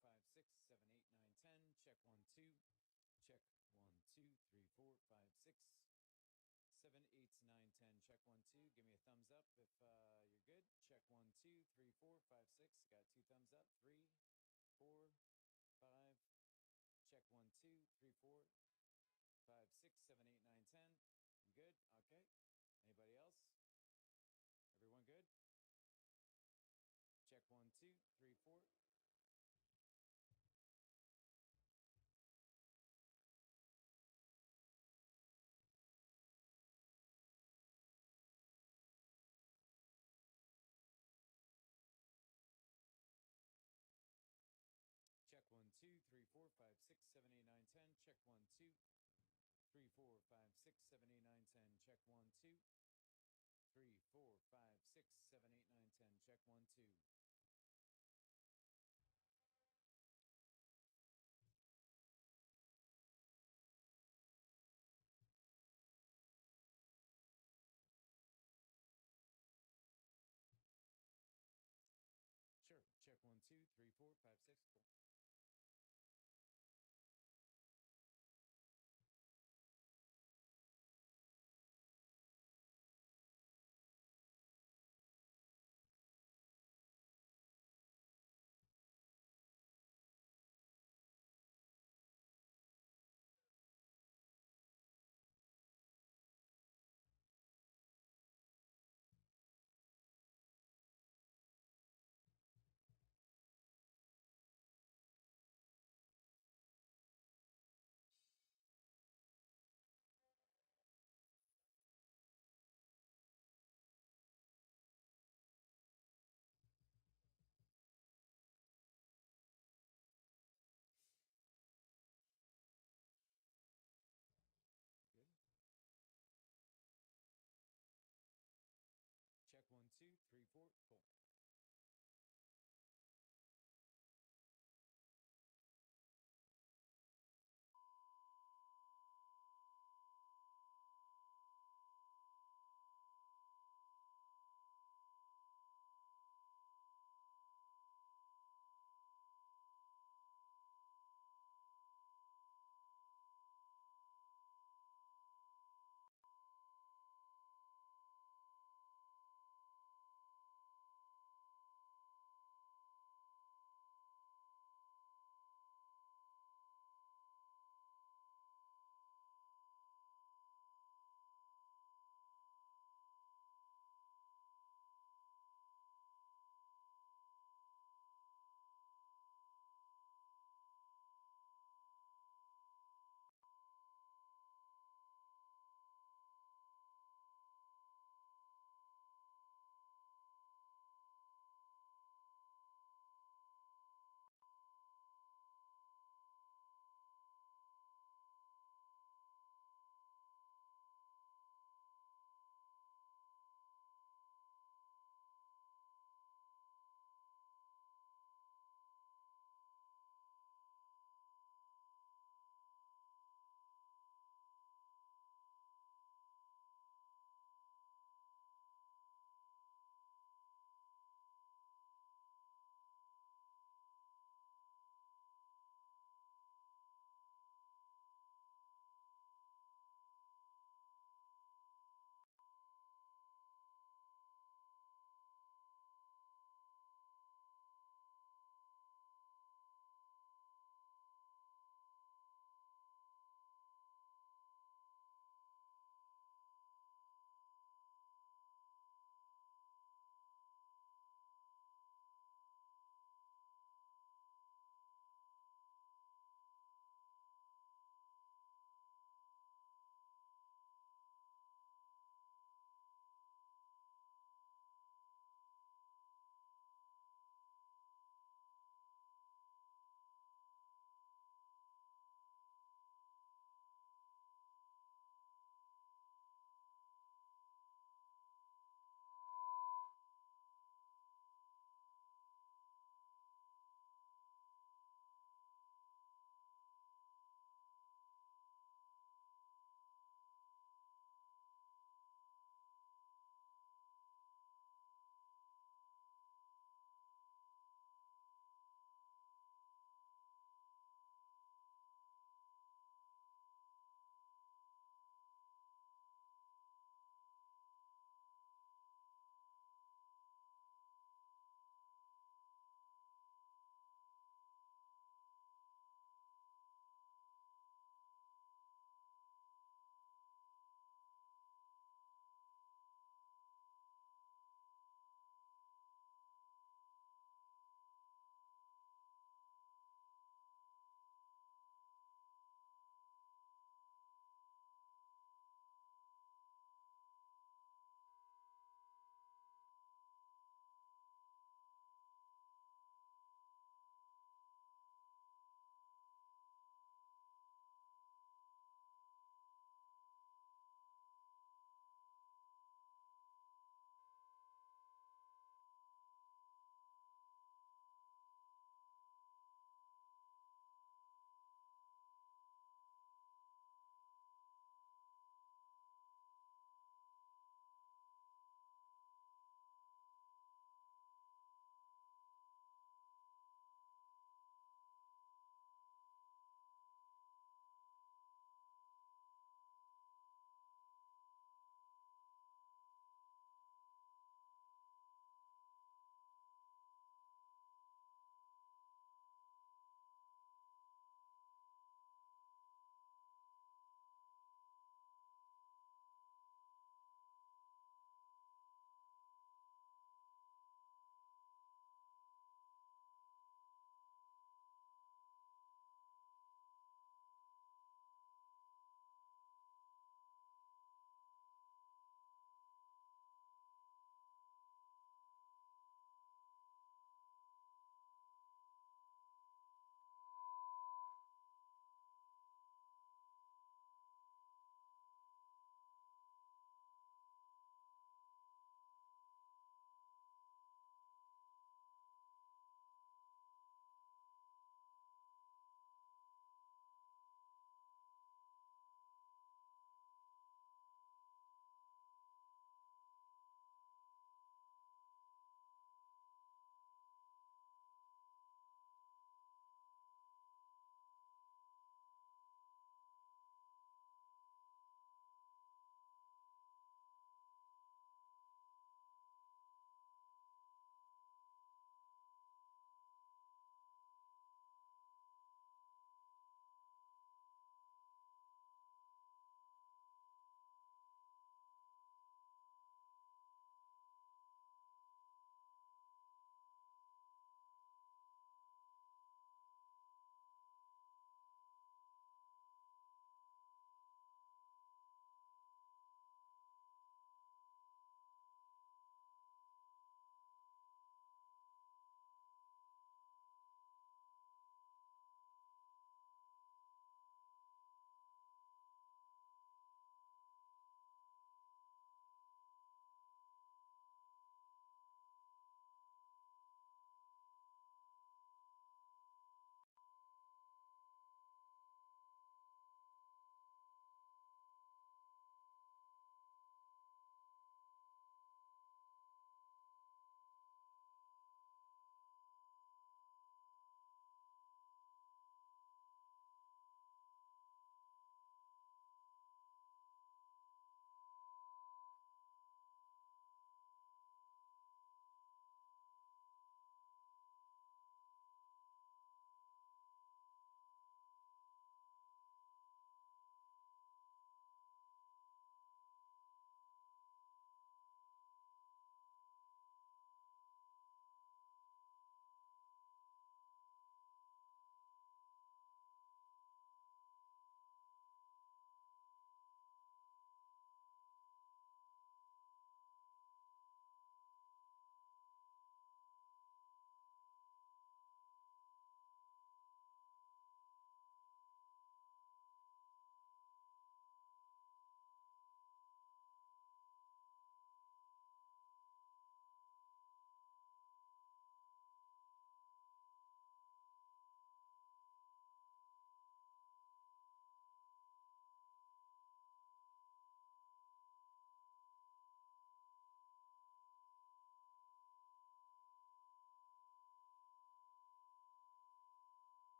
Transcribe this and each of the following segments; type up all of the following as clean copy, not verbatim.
5, 6, 7, 8, 9, 10. Check 1, 2. Check 1, 2, 3, 4, 5, 6, 7, 8, 9, 10. Check 1, 2. Give me a thumbs up if you're good. Check 1, 2, 3, 4, 5, 6. Got 2 thumbs up. 3, 4, 5. Check 1, 2, 3, 4, 5, 6, 7, 8, 9, 10. I'm good. Okay. Anybody else? Everyone good? Check 1, 2, 3, 4. Check 1, 2, 3, 4, 5, 6, 7, 8, 9, 10. Check 1, 2, 3, 4, 5, 6, 7, 8, 9, 10. Check 1, 2, 3, 4, 5, 6, 7, 8, 9, 10. Check 1, 2. Sure. Check 1, 2, 3, 4, 5, 6. Cool.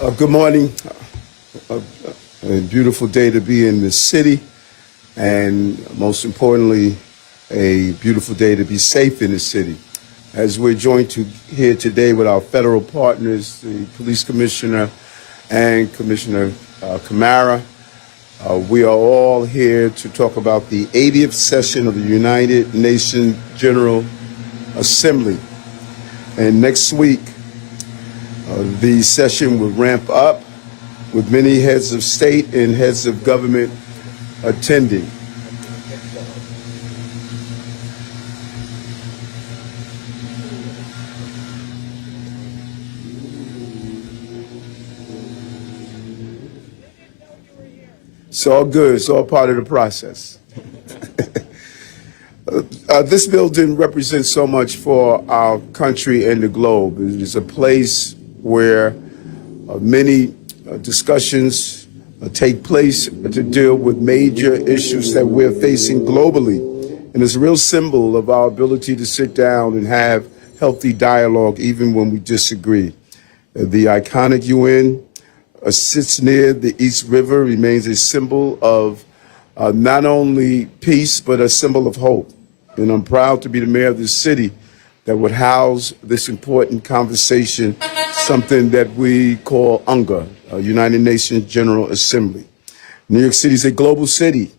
Good morning. A beautiful day to be in the city, and most importantly, a beautiful day to be safe in the city. As we're joined here today with our federal partners, the police commissioner and Commissioner Camara, we are all here to talk about the 80th session of the United Nations General Assembly. And next week, the session will ramp up with many heads of state and heads of government attending. It's all good. It's all part of the process. This building represents so much for our country and the globe. It is a place where many discussions take place to deal with major issues that we're facing globally. And it's a real symbol of our ability to sit down and have healthy dialogue even when we disagree. The iconic UN sits near the East River, remains a symbol of not only peace, but a symbol of hope. And I'm proud to be the mayor of this city that would house this important conversation, something that we call UNGA, United Nations General Assembly. New York City is a global city,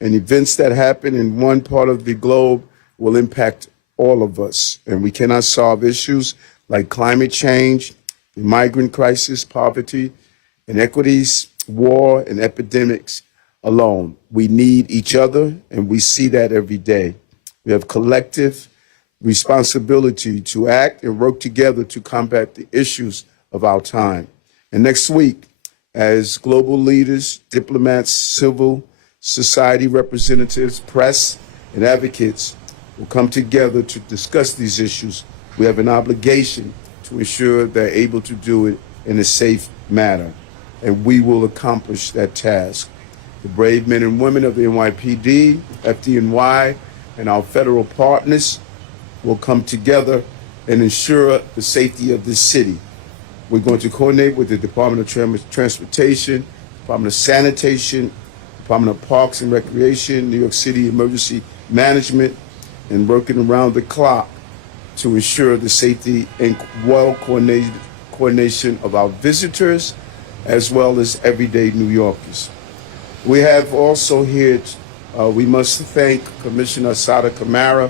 and events that happen in one part of the globe will impact all of us. And we cannot solve issues like climate change, the migrant crisis, poverty, inequities, war, and epidemics alone. We need each other, and we see that every day. We have collective responsibility to act and work together to combat the issues of our time. And next week, as global leaders, diplomats, civil society representatives, press, and advocates will come together to discuss these issues, we have an obligation to ensure they're able to do it in a safe manner. And we will accomplish that task. The brave men and women of the NYPD, FDNY, and our federal partners will come together and ensure the safety of this city. We're going to coordinate with the Department of Transportation, Department of Sanitation, Department of Parks and Recreation, New York City Emergency Management, and working around the clock to ensure the safety and coordination of our visitors as well as everyday New Yorkers. We have also here, we must thank Commissioner Sada Camara,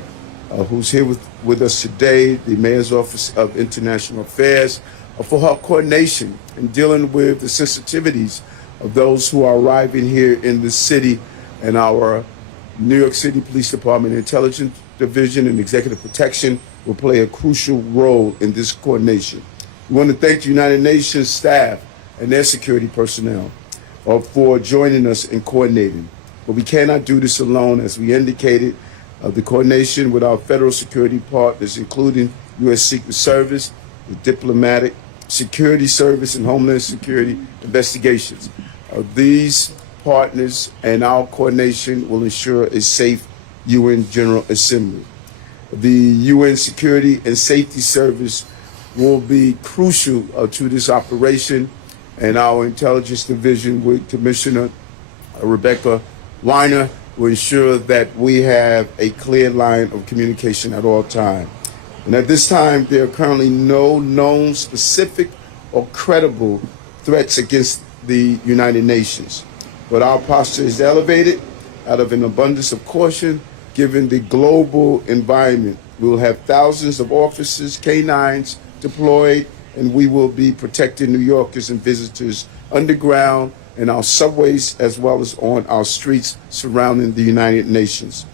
who's here with us today, the Mayor's Office of International Affairs, for her coordination in dealing with the sensitivities of those who are arriving here in the city, and our New York City Police Department Intelligence Division and Executive Protection will play a crucial role in this coordination. We want to thank the United Nations staff and their security personnel for joining us in coordinating. But we cannot do this alone, as we indicated. The coordination with our federal security partners, including U.S. Secret Service, the Diplomatic Security Service, and Homeland Security Investigations. These partners and our coordination will ensure a safe UN General Assembly. The UN Security and Safety Service will be crucial to this operation, and our Intelligence Division with Commissioner Rebecca Weiner will ensure that we have a clear line of communication at all times. And at this time, there are currently no known specific or credible threats against the United Nations. But our posture is elevated out of an abundance of caution, given the global environment. We will have thousands of officers, canines deployed, and we will be protecting New Yorkers and visitors underground in our subways as well as on our streets surrounding the United Nations.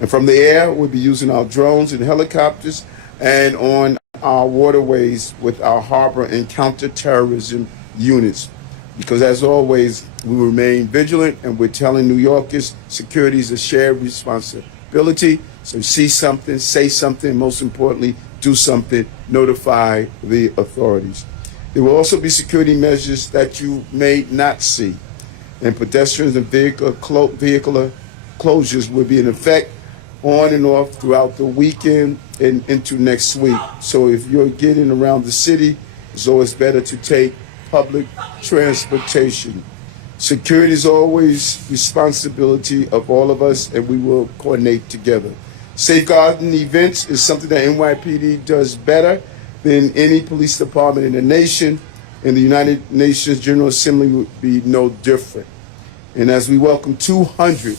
And from the air, we'll be using our drones and helicopters, and on our waterways with our harbor and counterterrorism units. Because as always, we remain vigilant, and we're telling New Yorkers security is a shared responsibility. So see something, say something, most importantly, do something, notify the authorities. There will also be security measures that you may not see, and pedestrians and vehicular closures will be in effect on and off throughout the weekend and into next week. So if you're getting around the city, it's always better to take public transportation. Security is always responsibility of all of us, and we will coordinate together. Safeguarding events is something that NYPD does better than any police department in the nation, and the United Nations General Assembly would be no different. And as we welcome 200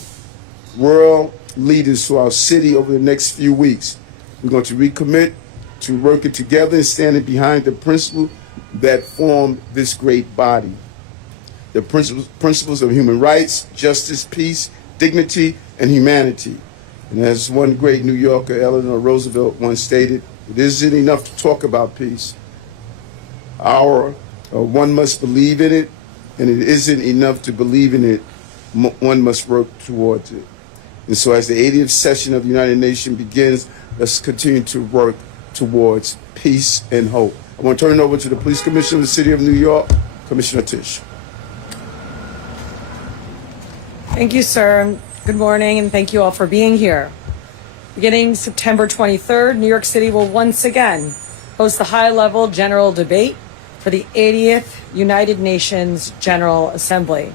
world leaders to our city over the next few weeks, we're going to recommit to working together and standing behind the principles that form this great body. The principles of human rights, justice, peace, dignity, and humanity. And as one great New Yorker, Eleanor Roosevelt, once stated, it isn't enough to talk about peace. One must believe in it, and it isn't enough to believe in it. One must work towards it. And so as the 80th session of the United Nations begins, let's continue to work towards peace and hope. I want to turn it over to the Police Commissioner of the City of New York, Commissioner Tisch. Thank you, sir. Good morning, and thank you all for being here. Beginning September 23rd, New York City will once again host the high-level general debate for the 80th United Nations General Assembly.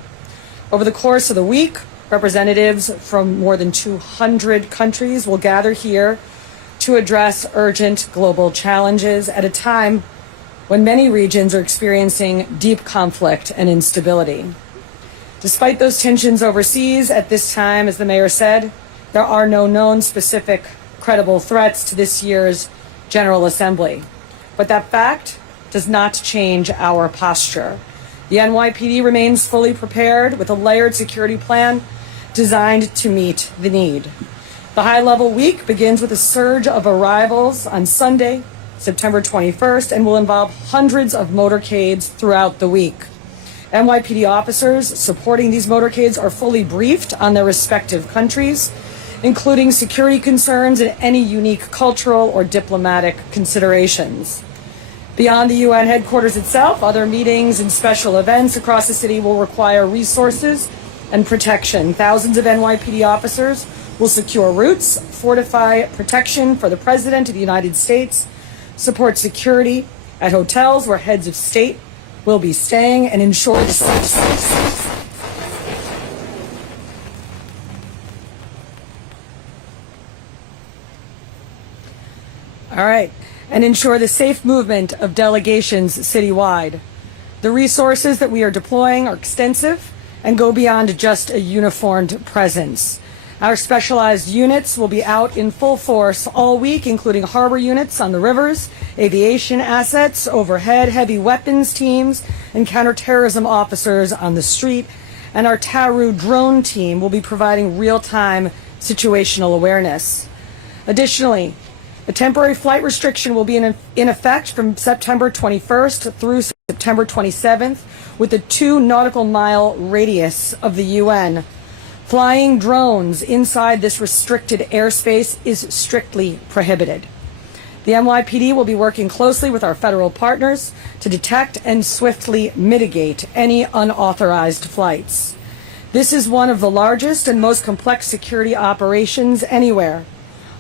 Over the course of the week, representatives from more than 200 countries will gather here to address urgent global challenges at a time when many regions are experiencing deep conflict and instability. Despite those tensions overseas, at this time, as the mayor said, there are no known specific credible threats to this year's General Assembly. But that fact does not change our posture. The NYPD remains fully prepared with a layered security plan designed to meet the need. The high-level week begins with a surge of arrivals on Sunday, September 21st, and will involve hundreds of motorcades throughout the week. NYPD officers supporting these motorcades are fully briefed on their respective countries, including security concerns and any unique cultural or diplomatic considerations. Beyond the UN headquarters itself, other meetings and special events across the city will require resources and protection. Thousands of NYPD officers will secure routes, fortify protection for the President of the United States, support security at hotels where heads of state will be staying, and ensure the safe. All right. And ensure the safe movement of delegations citywide. The resources that we are deploying are extensive and go beyond just a uniformed presence. Our specialized units will be out in full force all week, including harbor units on the rivers, aviation assets, overhead heavy weapons teams, and counterterrorism officers on the street. And our TARU drone team will be providing real-time situational awareness. Additionally, a temporary flight restriction will be in effect from September 21st through September 27th with a 2 nautical mile radius of the UN. Flying drones inside this restricted airspace is strictly prohibited. The NYPD will be working closely with our federal partners to detect and swiftly mitigate any unauthorized flights. This is one of the largest and most complex security operations anywhere.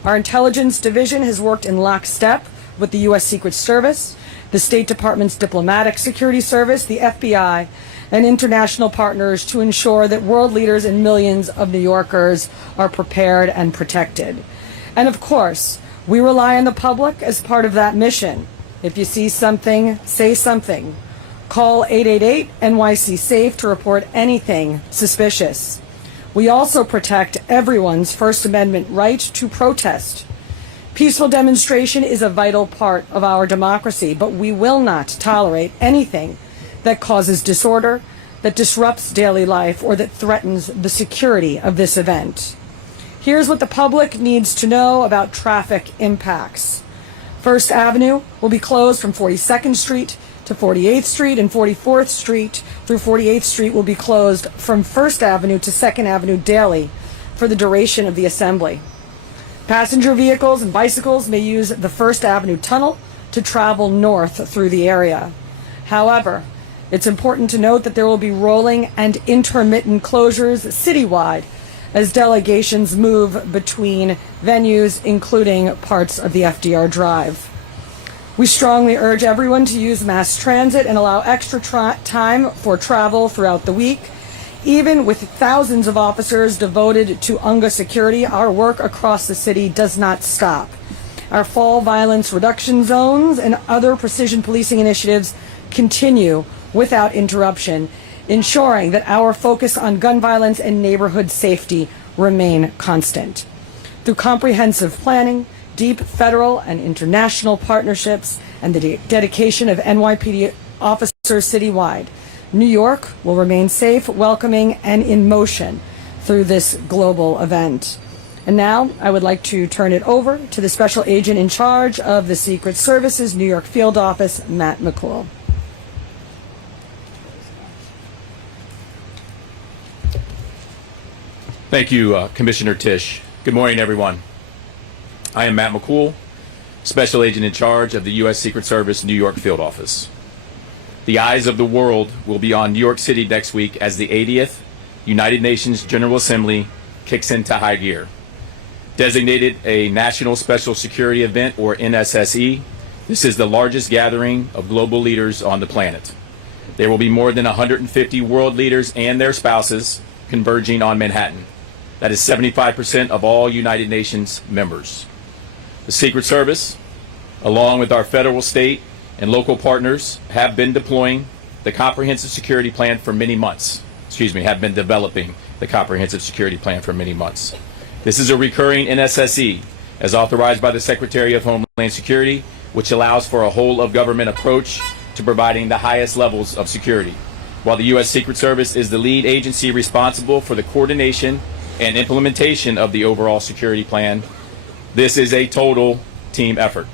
Our intelligence division has worked in lockstep with the U.S. Secret Service, the State Department's Diplomatic Security Service, the FBI, and international partners to ensure that world leaders and millions of New Yorkers are prepared and protected. And of course, we rely on the public as part of that mission. If you see something, say something. Call 888-NYC-SAFE to report anything suspicious. We also protect everyone's First Amendment right to protest. Peaceful demonstration is a vital part of our democracy, but we will not tolerate anything that causes disorder, that disrupts daily life, or that threatens the security of this event. Here's what the public needs to know about traffic impacts. First Avenue will be closed from 42nd Street to 48th Street, and 44th Street through 48th Street will be closed from 1st Avenue to 2nd Avenue daily for the duration of the assembly. Passenger vehicles and bicycles may use the 1st Avenue tunnel to travel north through the area. However, it's important to note that there will be rolling and intermittent closures citywide as delegations move between venues, including parts of the FDR Drive. We strongly urge everyone to use mass transit and allow extra time for travel throughout the week. Even with thousands of officers devoted to UNGA security, our work across the city does not stop. Our fall violence reduction zones and other precision policing initiatives continue without interruption, ensuring that our focus on gun violence and neighborhood safety remain constant. Through comprehensive planning, deep federal and international partnerships, and the dedication of NYPD officers citywide, New York will remain safe, welcoming, and in motion through this global event. And now I would like to turn it over to the Special Agent in charge of the Secret Service's New York Field Office, Matt McCool. Thank you, Commissioner Tisch. Good morning, everyone. I am Matt McCool, Special Agent in charge of the U.S. Secret Service New York Field Office. The eyes of the world will be on New York City next week as the 80th United Nations General Assembly kicks into high gear. Designated a National Special Security Event, or NSSE, this is the largest gathering of global leaders on the planet. There will be more than 150 world leaders and their spouses converging on Manhattan. That is 75% of all United Nations members. The Secret Service, along with our federal, state, and local partners, have been deploying the comprehensive security plan for many months. Have been developing the comprehensive security plan for many months. This is a recurring NSSE, as authorized by the Secretary of Homeland Security, which allows for a whole-of-government approach to providing the highest levels of security. While the U.S. Secret Service is the lead agency responsible for the coordination and implementation of the overall security plan, this is a total team effort.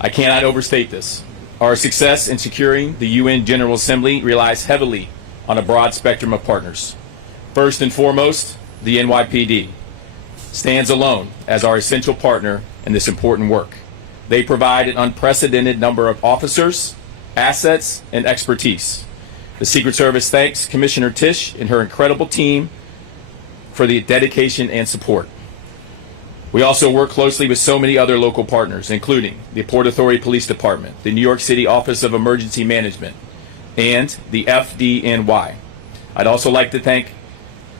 I cannot overstate this. Our success in securing the UN General Assembly relies heavily on a broad spectrum of partners. First and foremost, the NYPD stands alone as our essential partner in this important work. They provide an unprecedented number of officers, assets, and expertise. The Secret Service thanks Commissioner Tisch and her incredible team for the dedication and support. We also work closely with so many other local partners, including the Port Authority Police Department, the New York City Office of Emergency Management, and the FDNY. I'd also like to thank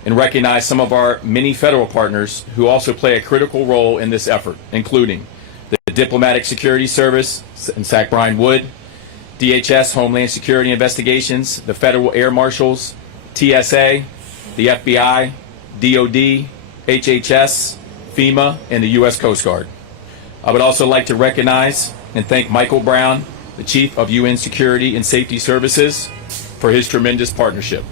and recognize some of our many federal partners who also play a critical role in this effort, including the Diplomatic Security Service and SAC Brian Wood, DHS Homeland Security Investigations, the Federal Air Marshals, TSA, the FBI, DOD, HHS, FEMA, and the U.S. Coast Guard. I would also like to recognize and thank Michael Brown, the Chief of UN Security and Safety Services, for his tremendous partnership.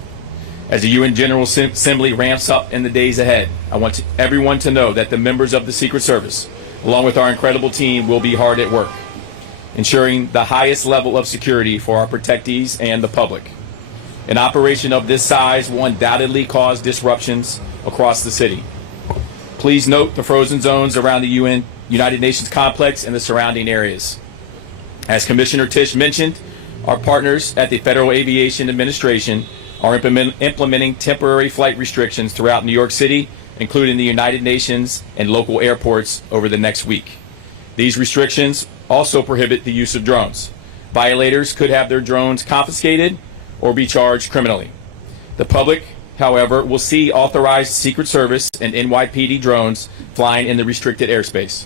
As the UN General Assembly ramps up in the days ahead, I want everyone to know that the members of the Secret Service, along with our incredible team, will be hard at work, ensuring the highest level of security for our protectees and the public. An operation of this size will undoubtedly cause disruptions across the city. Please note the frozen zones around the United Nations complex and the surrounding areas. As Commissioner Tisch mentioned, our partners at the Federal Aviation Administration are implementing temporary flight restrictions throughout New York City, including the United Nations and local airports over the next week. These restrictions also prohibit the use of drones. Violators could have their drones confiscated or be charged criminally. The public, however, will see authorized Secret Service and NYPD drones flying in the restricted airspace.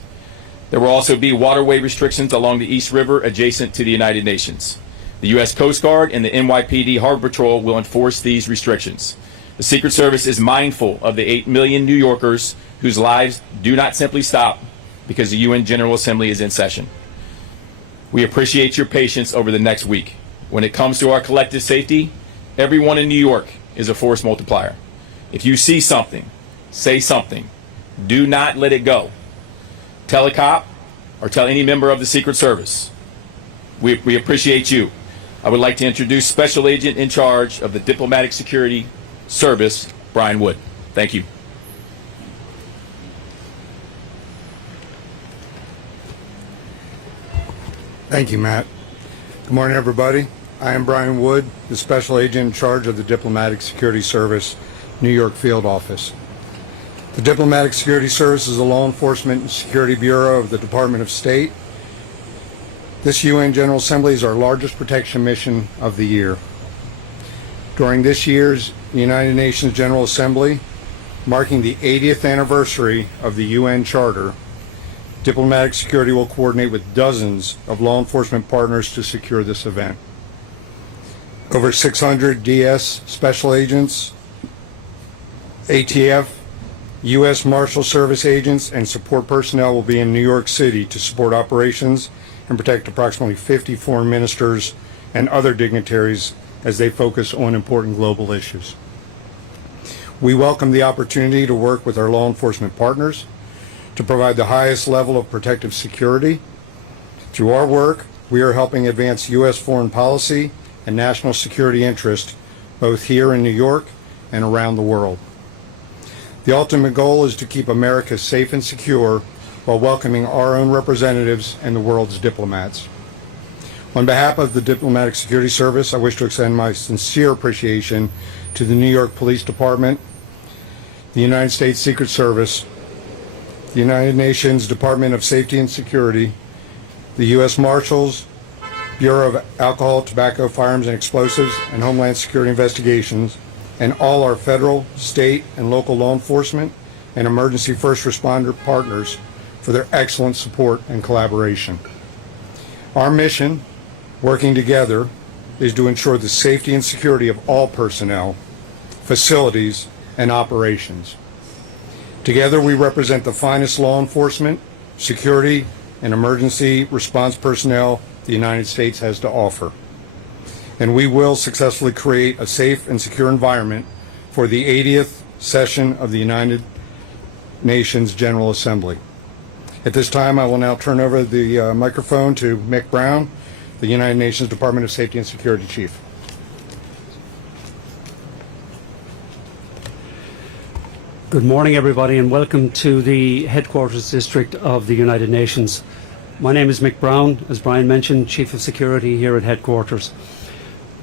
There will also be waterway restrictions along the East River adjacent to the United Nations. The U.S. Coast Guard and the NYPD Harbor Patrol will enforce these restrictions. The Secret Service is mindful of the 8 million New Yorkers whose lives do not simply stop because the UN General Assembly is in session. We appreciate your patience over the next week. When it comes to our collective safety, everyone in New York is a force multiplier. If you see something, say something. Do not let it go. Tell a cop or tell any member of the Secret Service. We appreciate you. I would like to introduce Special Agent in charge of the Diplomatic Security Service, Brian Wood. Thank you. Thank you, Matt. Good morning, everybody. I am Brian Wood, the Special Agent in charge of the Diplomatic Security Service, New York Field Office. The Diplomatic Security Service is a law enforcement and security bureau of the Department of State. This UN General Assembly is our largest protection mission of the year. During this year's United Nations General Assembly, marking the 80th anniversary of the UN Charter, Diplomatic Security will coordinate with dozens of law enforcement partners to secure this event. Over 600 DS special agents, ATF, U.S. Marshal Service agents, and support personnel will be in New York City to support operations and protect approximately 50 foreign ministers and other dignitaries as they focus on important global issues. We welcome the opportunity to work with our law enforcement partners to provide the highest level of protective security. Through our work, we are helping advance U.S. foreign policy and national security interest both here in New York and around the world. The ultimate goal is to keep America safe and secure while welcoming our own representatives and the world's diplomats. On behalf of the Diplomatic Security Service, I wish to extend my sincere appreciation to the New York Police Department, the United States Secret Service, the United Nations Department of Safety and Security, the U.S. Marshals, Bureau of Alcohol, Tobacco, Firearms and Explosives, and Homeland Security Investigations, and all our federal, state, and local law enforcement and emergency first responder partners for their excellent support and collaboration. Our mission, working together, is to ensure the safety and security of all personnel, facilities, and operations. Together, we represent the finest law enforcement, security, and emergency response personnel the United States has to offer. And we will successfully create a safe and secure environment for the 80th session of the United Nations General Assembly. At this time, I will now turn over the microphone to Mick Brown, the United Nations Department of Safety and Security Chief. Good morning, everybody, and welcome to the headquarters district of the United Nations. My name is Mick Brown, as Brian mentioned, Chief of Security here at headquarters.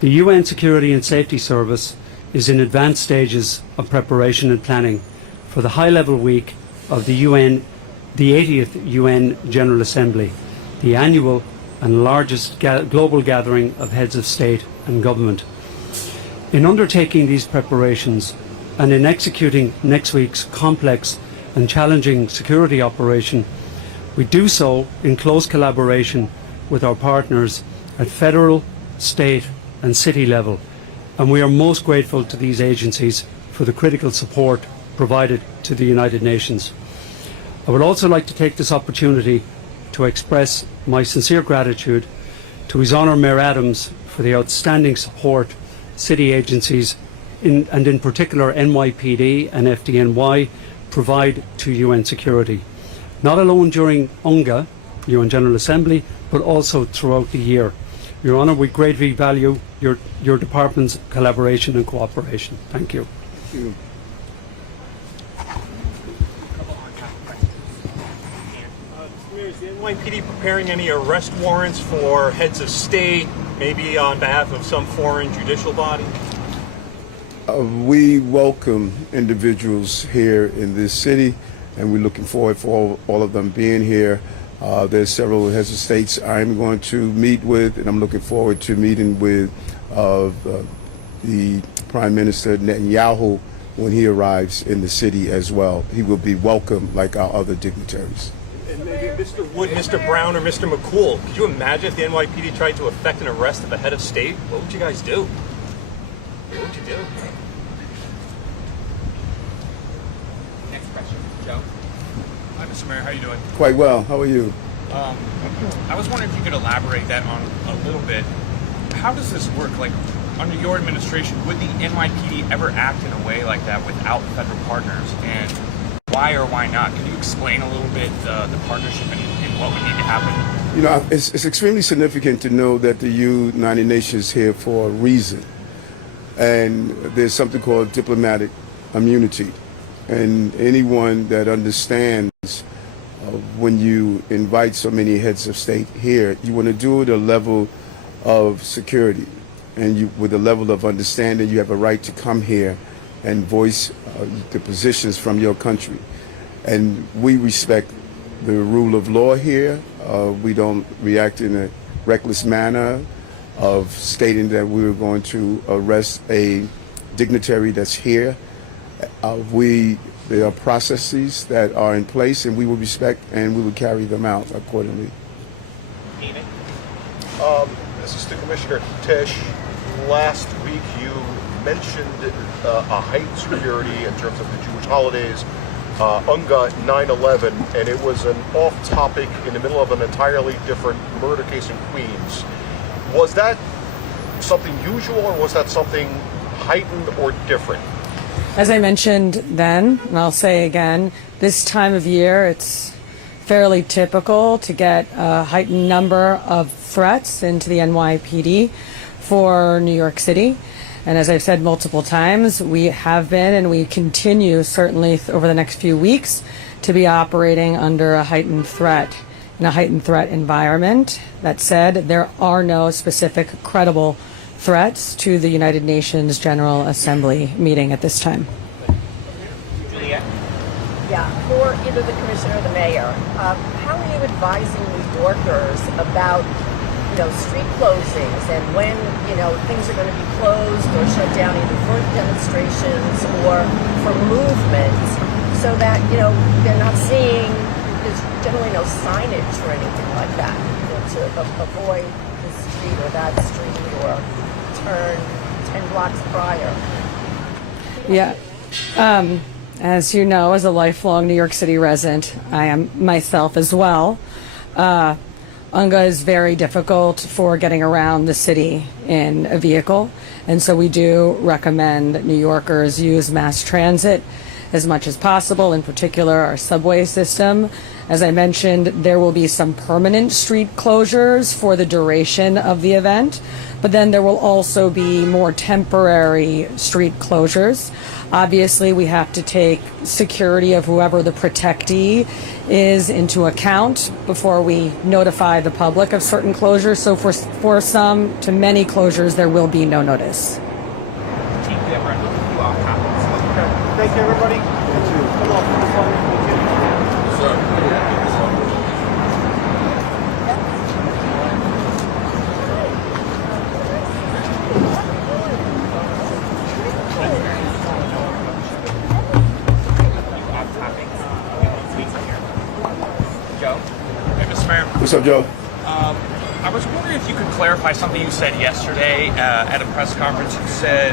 The UN Security and Safety Service is in advanced stages of preparation and planning for the high-level week of the 80th UN General Assembly, the annual and largest global gathering of heads of state and government. In undertaking these preparations and in executing next week's complex and challenging security operation, we do so in close collaboration with our partners at federal, state and city level, and we are most grateful to these agencies for the critical support provided to the United Nations. I would also like to take this opportunity to express my sincere gratitude to His Honour Mayor Adams for the outstanding support city agencies, and in particular NYPD and FDNY, provide to UN security, not alone during UNGA, UN General Assembly, but also throughout the year. Your Honour, we greatly value your department's collaboration and cooperation. Thank you. Thank you. Is the NYPD preparing any arrest warrants for heads of state, maybe on behalf of some foreign judicial body? We welcome individuals here in this city, and we're looking forward for all of them being here. There's several heads of states I'm going to meet with, and I'm looking forward to meeting with the Prime Minister Netanyahu when he arrives in the city as well. He will be welcome like our other dignitaries. And maybe Mr. Wood, Mr. Brown, or Mr. McCool, could you imagine if the NYPD tried to effect an arrest of a head of state? What would you guys do? What would you do? Next question, Joe. Hi, Mr. Mayor. How are you doing? Quite well. How are you? I was wondering if you could elaborate that on a little bit. How does this work? Like, under your administration, would the NYPD ever act in a way like that without federal partners? And why or why not? Can you explain a little bit the partnership and what would need to happen? You know, it's extremely significant to know that the United Nations is here for a reason. And there's something called diplomatic immunity. And anyone that understands when you invite so many heads of state here, you want to do it at a level of security. And with a level of understanding, you have a right to come here and voice the positions from your country. And we respect the rule of law here. We don't react in reckless manner of stating that we were going to arrest a dignitary that's here. There are processes that are in place, and we will respect and we will carry them out accordingly. Assistant Commissioner Tisch, last week you mentioned a heightened security in terms of the Jewish holidays, UNGA 9/11, and it was an off-topic in the middle of an entirely different murder case in Queens. Was that something usual, or was that something heightened or different? As I mentioned then, and I'll say again, this time of year it's fairly typical to get a heightened number of threats into the NYPD for New York City. And as I've said multiple times, we have been and we continue certainly over the next few weeks to be operating under a heightened threat, in a heightened threat environment. That said, there are no specific credible threats to the United Nations General Assembly meeting at this time. Yeah, for either the commissioner or the mayor, how are you advising New Yorkers about, street closings and when, things are going to be closed or shut down either for demonstrations or for movement so that, they're not seeing, there's generally no signage or anything like that, to avoid this street or that street or turn 10 blocks prior? Yeah. As you know, as a lifelong New York City resident, I am myself as well. UNGA is very difficult for getting around the city in a vehicle, and so we do recommend that New Yorkers use mass transit as much as possible, in particular our subway system. As I mentioned, there will be some permanent street closures for the duration of the event, but then there will also be more temporary street closures. Obviously, we have to take security of whoever the protectee is into account before we notify the public of certain closures. So for some to many closures, there will be no notice. Thank you, everybody. Come on. Joe? Hey, Mr. Mayor. What's up, Joe? I was wondering if you could clarify something you said yesterday at a press conference. You said,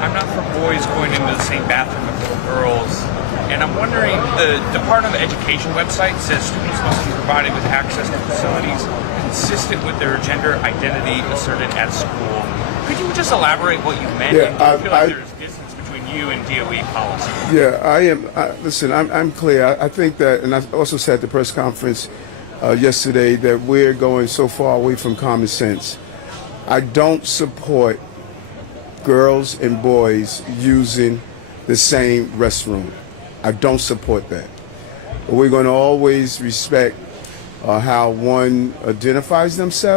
I'm not for boys going into the same bathroom with little girls. And I'm wondering, the Department of Education website says students must be provided with access to facilities consistent with their gender identity asserted at school. Could you just elaborate what you meant? Yeah, I feel like there's distance between you and DOE policy. Yeah, I am. Listen, I'm clear. I think that, and I also said at the press conference yesterday that we're going so far away from common sense. I don't support girls and boys using the same restroom. I don't support that. We're going to always respect how one identifies themselves.